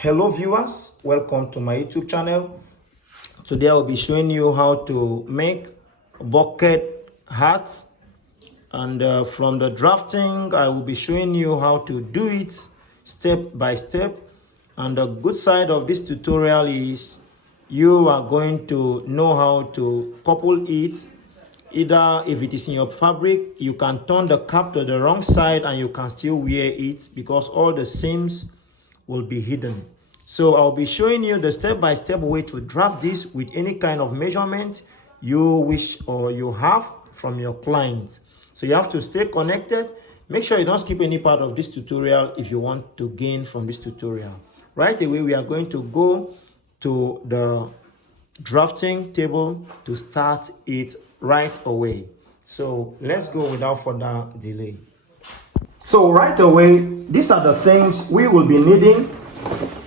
Hello viewers, welcome to my YouTube channel. Today I'll be showing you how to make bucket hats, and from the drafting I will be showing you how to do it step by step. And the good side of this tutorial is you are going to know how to couple it. Either if it is in your fabric, you can turn the cap to the wrong side and you can still wear it because all the seams will be hidden. So I'll be showing you the step-by-step way to draft this with any kind of measurement you wish or you have from your clients. So you have to stay connected. Make sure you don't skip any part of this tutorial if you want to gain from this tutorial. Right away, we are going to go to the drafting table to start it right away. So let's go without further delay. So right away, these are the things we will be needing.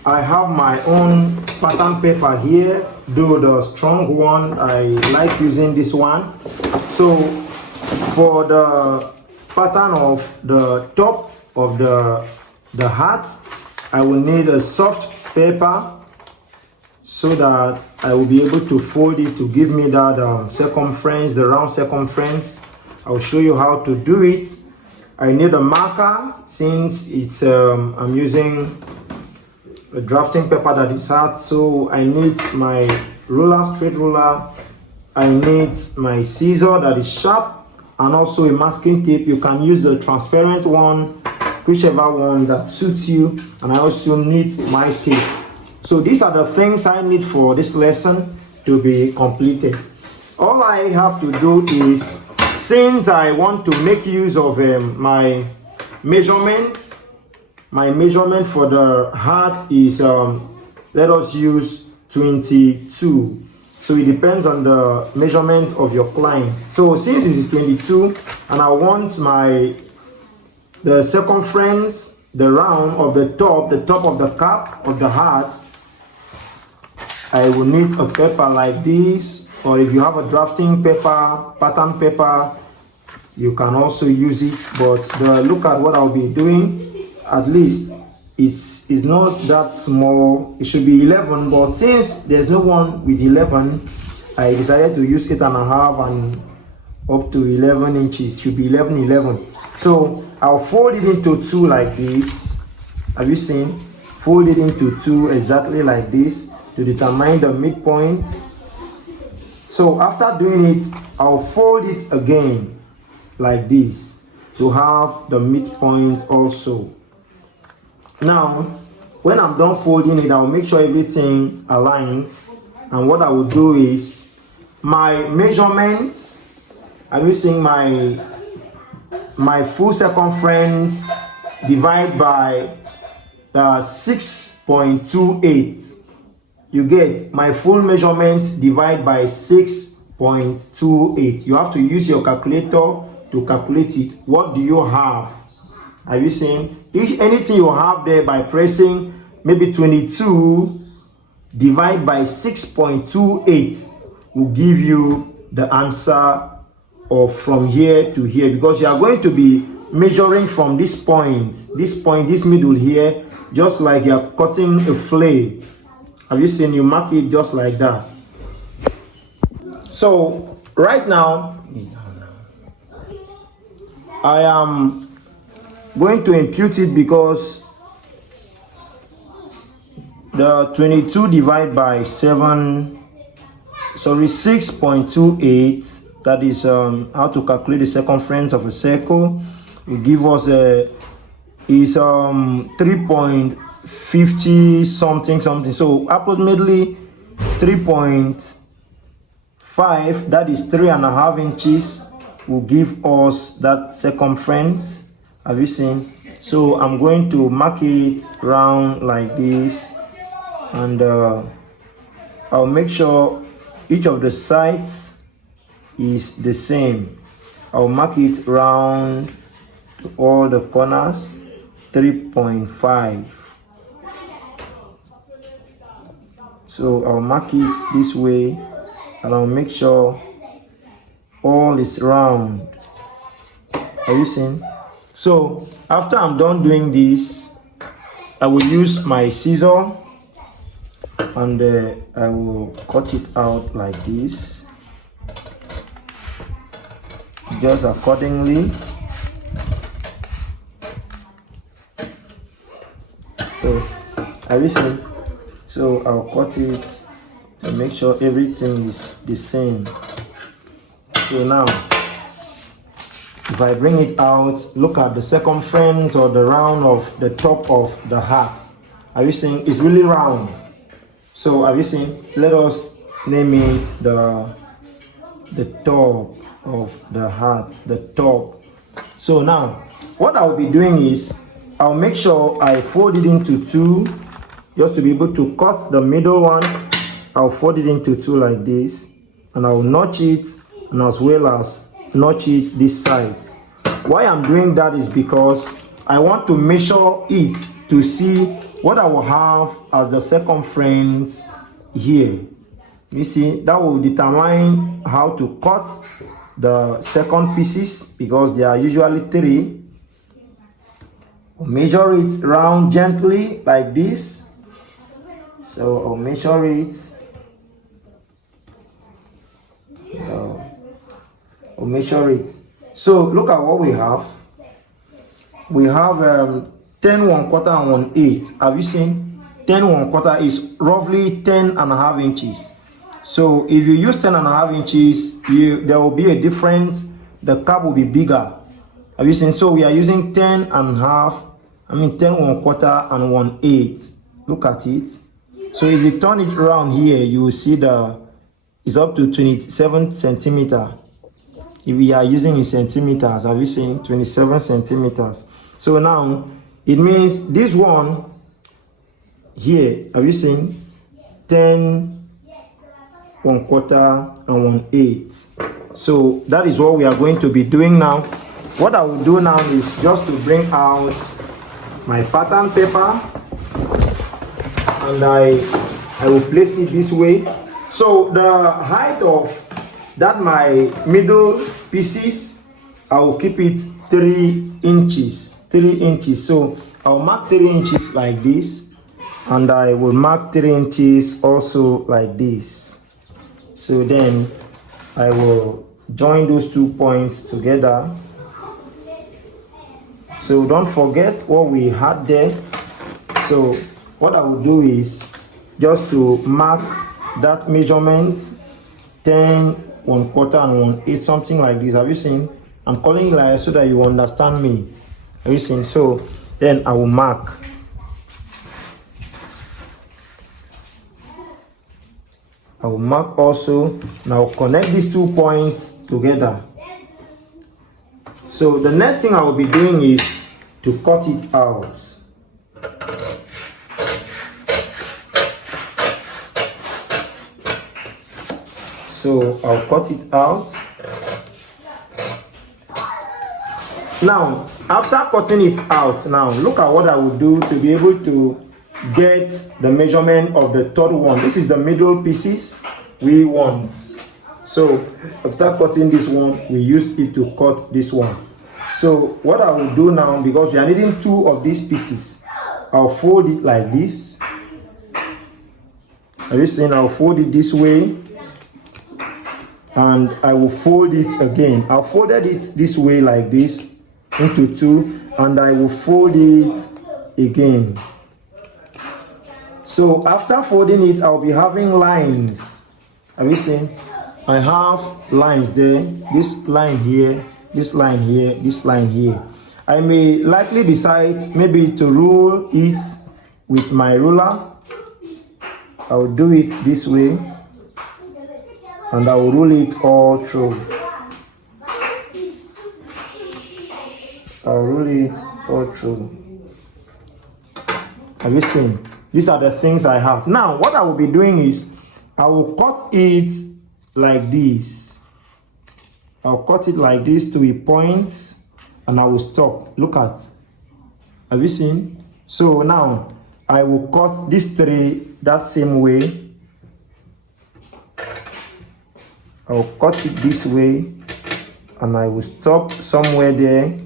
I have my own pattern paper here, though the strong one, I like using this one. So for the pattern of the top of the hat, I will need a soft paper so that I will be able to fold it to give me that circumference, the round circumference. I'll show you how to do it. I need a marker since it's I'm using a drafting paper that is hard, so I need my ruler, straight ruler. I need my scissor that is sharp, and also a masking tape. You can use the transparent one, whichever one that suits you. And I also need my tape. So these are the things I need for this lesson to be completed. All I have to do is, since I want to make use of my measurement for the hat is, let us use 22. So it depends on the measurement of your client. So since this is 22 and I want the circumference, the round of the top of the cap of the hat, I will need a paper like this, or if you have a drafting paper, pattern paper, you can also use it. But look at what I'll be doing. At least it's not that small. It should be 11, but since there's no one with 11, I decided to use 8.5 and up to 11 inches. Should be 11. So I'll fold it into two like this. Have you seen? Fold it into two exactly like this to determine the midpoint. So after doing it, I'll fold it again like this to have the midpoint also. Now, when I'm done folding it, I'll make sure everything aligns. And what I will do is, my measurements, I'm using my full circumference divided by 6.28. You get my full measurement divided by 6.28. You have to use your calculator to calculate it. What do you have? Are you seeing? Anything you have there, by pressing maybe 22 divided by 6.28 will give you the answer of from here to here, because you are going to be measuring from this point, this middle here, just like you are cutting a fillet. Have you seen? You mark it just like that. So right now I am going to impute it, because the 22 divided by 6.28, that is how to calculate the circumference of a circle, will give us is 3.50 something. So approximately 3.5, that is 3.5 inches, will give us that circumference. Have you seen? So I'm going to mark it round like this, and I'll make sure each of the sides is the same. I'll mark it round to all the corners, 3.5. So I'll mark it this way, and I'll make sure all is round. Are you seeing? So after I'm done doing this, I will use my scissor and I will cut it out like this, just accordingly. So have you seen? So I'll cut it to make sure everything is the same. So now if I bring it out, look at the circumference or the round of the top of the hat. Have you seen? It's really round. So have you seen? Let us name it the top of the hat, the top. So now what I'll be doing is I'll make sure I fold it into two, just to be able to cut the middle one. I'll fold it into two like this, and I'll notch it, and as well as notch it this side. Why I'm doing that is because I want to measure it to see what I will have as the circumference here. You see, that will determine how to cut the second pieces, because there are usually three. Measure it round gently like this. So I'll measure it. I'll measure it. So look at what we have. We have 10 1/4 and 1/8. Have you seen? 10 1/4 is roughly 10.5 inches. So if you use 10.5 inches, there will be a difference. The cap will be bigger. Have you seen? So we are using 10.5. 10 1/4 and 1/8. Look at it. So if you turn it around here, you will see it's up to 27 centimeter. If we are using in centimeters, have you seen? 27 centimeters. So now it means this one here, have you seen? 10 1/4 and 1/8. So that is what we are going to be doing now. What I will do now is just to bring out my pattern paper, and I will place it this way. So the height of that my middle pieces, I will keep it 3 inches. 3 inches. So I'll mark 3 inches like this, and I will mark 3 inches also like this. So then I will join those 2 points together. So don't forget what we had there. So what I will do is just to mark that measurement, 10 1/4 and 1/8, something like this. Have you seen? I'm calling it like so that you understand me. Have you seen? So then I will mark. I will mark also. Now connect these 2 points together. So the next thing I will be doing is to cut it out. So I'll cut it out. Now, after cutting it out, now look at what I will do to be able to get the measurement of the third one. This is the middle pieces we want. So after cutting this one, we used it to cut this one. So what I will do now, because we are needing 2 of these pieces, I'll fold it like this. Are you seeing? I'll fold it this way, and I will fold it again. I folded it this way like this into 2, and I will fold it again. So after folding it, I'll be having lines. Have you seen? I have lines there. This line here, this line here, this line here. I may likely decide maybe to rule it with my ruler. I'll do it this way, and I will rule it all through. I'll rule it all through. Have you seen? These are the things I have. Now, what I will be doing is I will cut it like this. I'll cut it like this to a point, and I will stop. Look at. Have you seen? So now I will cut these 3 that same way. I'll cut it this way, and I will stop somewhere there,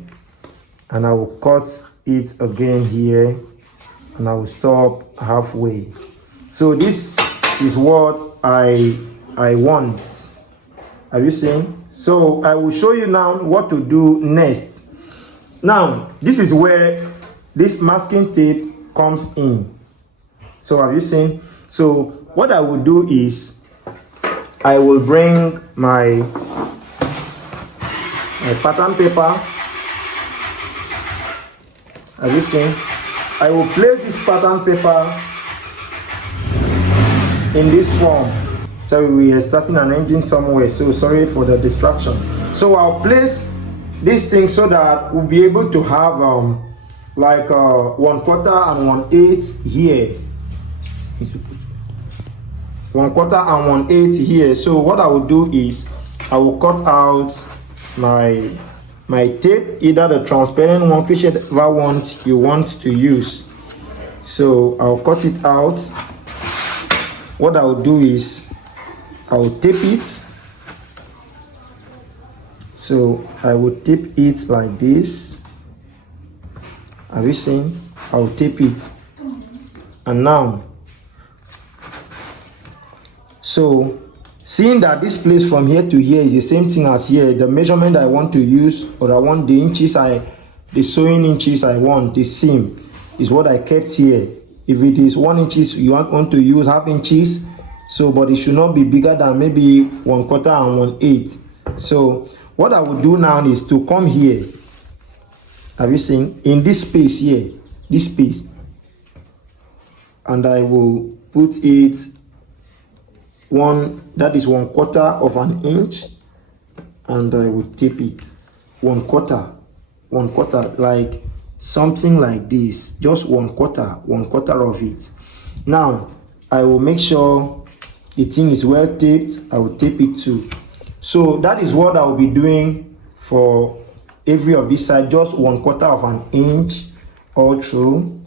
and I will cut it again here, and I will stop halfway. So this is what I want. Have you seen? So I will show you now what to do next. Now this is where this masking tape comes in. So have you seen? So what I will do is I will bring my pattern paper. Have you seen? I will place this pattern paper in this form. So we are starting an engine somewhere, so sorry for the distraction. So I'll place this thing so that we'll be able to have like 1/4 and 1/8 here. 1/4 and 1/8 here. So what I will do is I will cut out my tape, either the transparent one, whichever one you want to use. So I'll cut it out. What I will do is I will tape it. So I will tape it like this. Have you seen? I will tape it. And now, so seeing that this place from here to here is the same thing as here, the measurement I want to use, or I want the inches, the sewing inches I want, the seam is what I kept here. If it is 1 inches, you want to use half inches. So, but it should not be bigger than maybe 1/4 and 1/8. So what I will do now is to come here. Have you seen? In this space here, this space, and I will put it that is 1/4 of an inch, and I will tape it 1/4, like something like this, just 1/4 of it. Now I will make sure the thing is well taped. I will tape it too. So that is what I will be doing for every of this side, just 1/4 of an inch all through.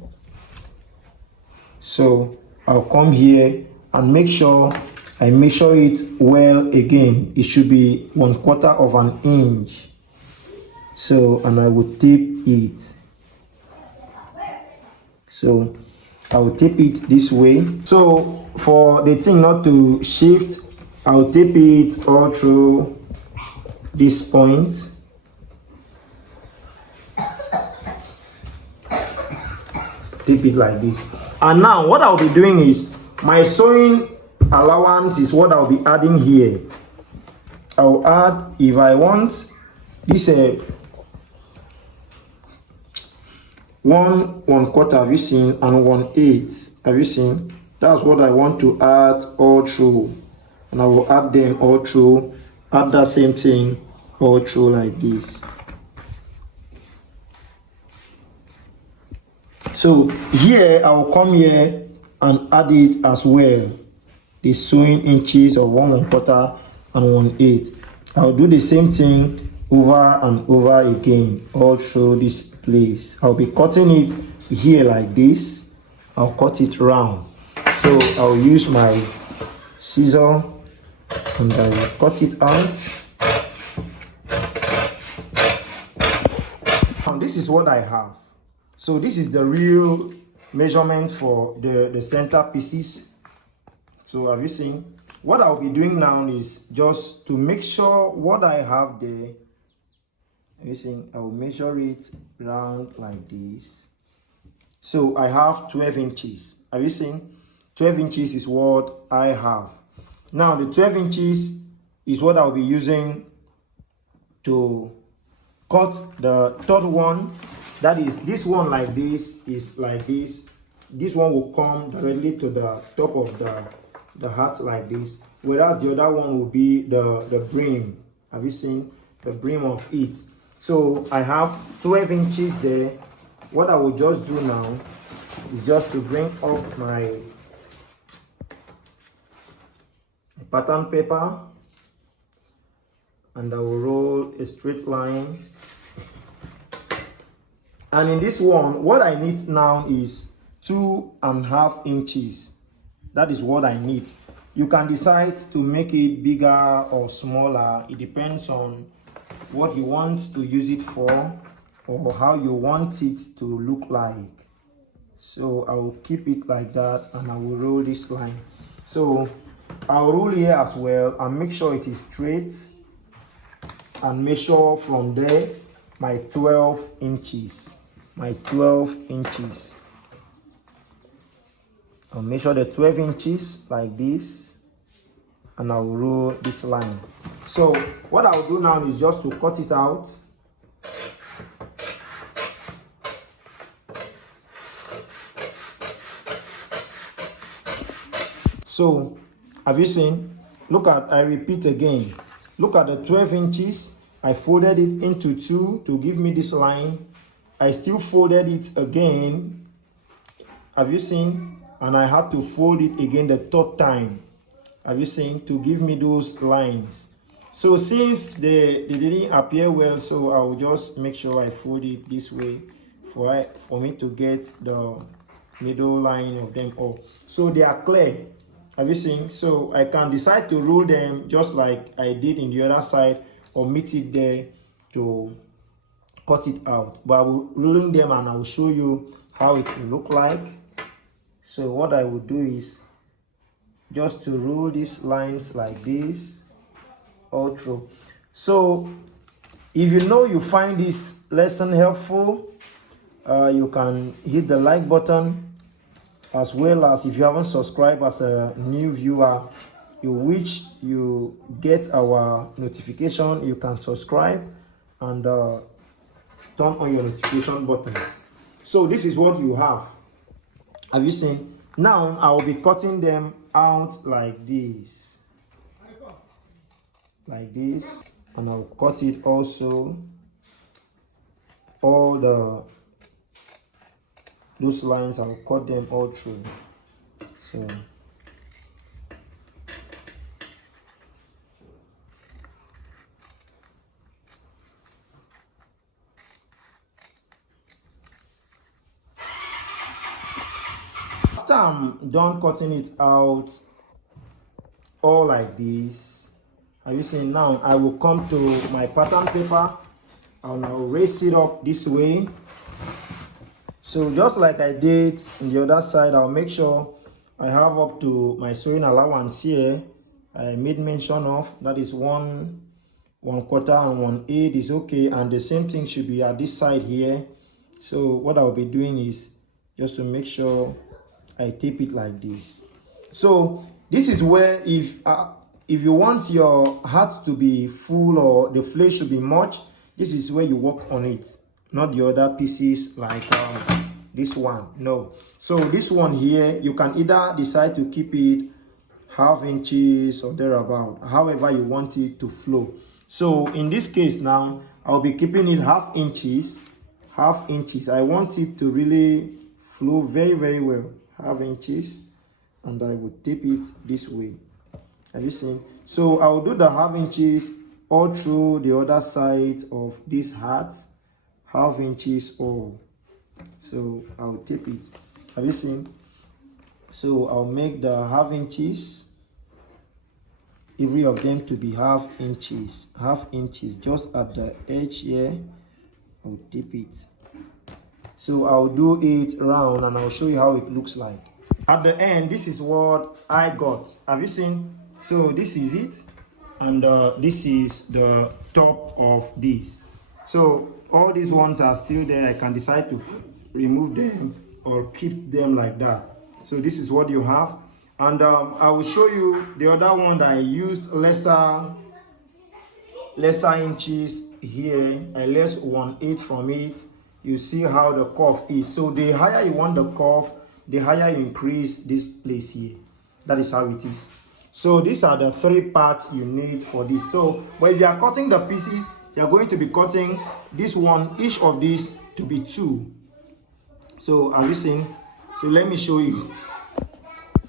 So I'll come here and make sure I measure it well again. It should be 1/4 of an inch. So, and I will tape it. So I will tape it this way. So for the thing not to shift, I'll tape it all through this point. Tape it like this. And now what I'll be doing is my sewing allowance is what I'll be adding here. I'll add, if I want this 1/4, have you seen, and 1/8, have you seen? That's what I want to add all through, and I will add them all through, add that same thing all through like this. So here I will come here and add it as well, the sewing inches of 1/4 and 1/8. I'll do the same thing over and over again all through this place. I'll be cutting it here like this. I'll cut it round. So I'll use my scissor and I will cut it out. And this is what I have. So this is the real measurement for the center pieces. So have you seen? What I'll be doing now is just to make sure what I have there. Have you seen? I will measure it round like this. So I have 12 inches. Have you seen? 12 inches is what I have. Now the 12 inches is what I'll be using to cut the third one. That is, this one like this is like this. This one will come directly to the top of the hat like this, whereas the other one will be the brim. Have you seen? The brim of it. So I have 12 inches there. What I will just do now is just to bring up my pattern paper, and I will roll a straight line. And in this one, what I need now is 2.5 inches. That is what I need. You can decide to make it bigger or smaller. It depends on what you want to use it for or how you want it to look like. So I will keep it like that and I will roll this line. So I'll roll here as well and make sure it is straight, and measure from there my 12 inches. My 12 inches. I'll measure the 12 inches like this and I'll roll this line. So what I'll do now is just to cut it out. So have you seen? Look at, I repeat again, look at the 12 inches. I folded it into two to give me this line. I still folded it again. Have you seen? And I had to fold it again the third time. Have you seen? To give me those lines. So since they didn't appear well, so I'll just make sure I fold it this way for me to get the middle line of them all. So they are clear. Have you seen? So I can decide to roll them just like I did in the other side, or meet it there to cut it out. But I will roll them and I will show you how it will look like. So what I will do is just to roll these lines like this all through. So if you find this lesson helpful, you can hit the like button, as well as if you haven't subscribed as a new viewer, which you get our notification, you can subscribe and turn on your notification buttons. So this is what you have. Have you seen? Now I will be cutting them out like this, and I'll cut it also all those lines. I'll cut them all through. So after I'm done cutting it out all like this, have you seen? Now I will come to my pattern paper and I'll raise it up this way. So just like I did in the other side, I'll make sure I have up to my sewing allowance here. I made mention of that is 1/4 and 1/8 is okay, and the same thing should be at this side here. So what I'll be doing is just to make sure I tape it like this. So this is where if you want your hat to be full or the flace should be much, this is where you work on it, not the other pieces like this one. No. So this one here, you can either decide to keep it 1/2 inches or thereabout, however you want it to flow. So in this case now, I'll be keeping it 1/2 inches. 1/2 inches. I want it to really flow very, very well. 1/2 inches, and I will tape it this way. Have you seen? So I'll do the 1/2 inches all through the other side of this hat. 1/2 inches all. So I'll tape it. Have you seen? So I'll make the 1/2 inches, every of them to be 1/2 inches. 1/2 inches just at the edge here. I'll tape it. So I'll do it round and I'll show you how it looks like. At the end, this is what I got. Have you seen? So this is it, and this is the top of this. So all these ones are still there. I can decide to remove them or keep them like that. So this is what you have, and I will show you the other one that I used lesser inches here. I less 1/8 from it. You see how the curve is. So the higher you want the curve, the higher you increase this place here. That is how it is. So these are the 3 parts you need for this. So but if you are cutting the pieces, you are going to be cutting this one, each of these to be 2. So have you seen? So let me show you.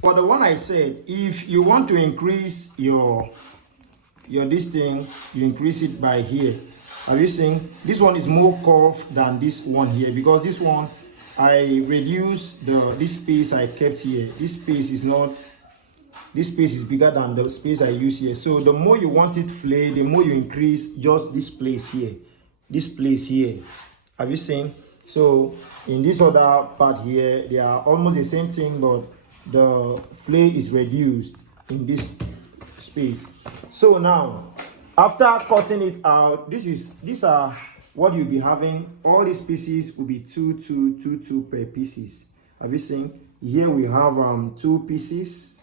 For the one I said, if you want to increase your this thing, you increase it by here. Have you seen? This one is more curved than this one here, because this one I reduced this space I kept here. This space is bigger than the space I use here. So the more you want it flayed, the more you increase just this place here. This place here. Have you seen? So in this other part here, they are almost the same thing, but the flay is reduced in this space. So now, after cutting it out, these are what you'll be having. All these pieces will be 2 per pieces. Have you seen? Here we have 2 pieces.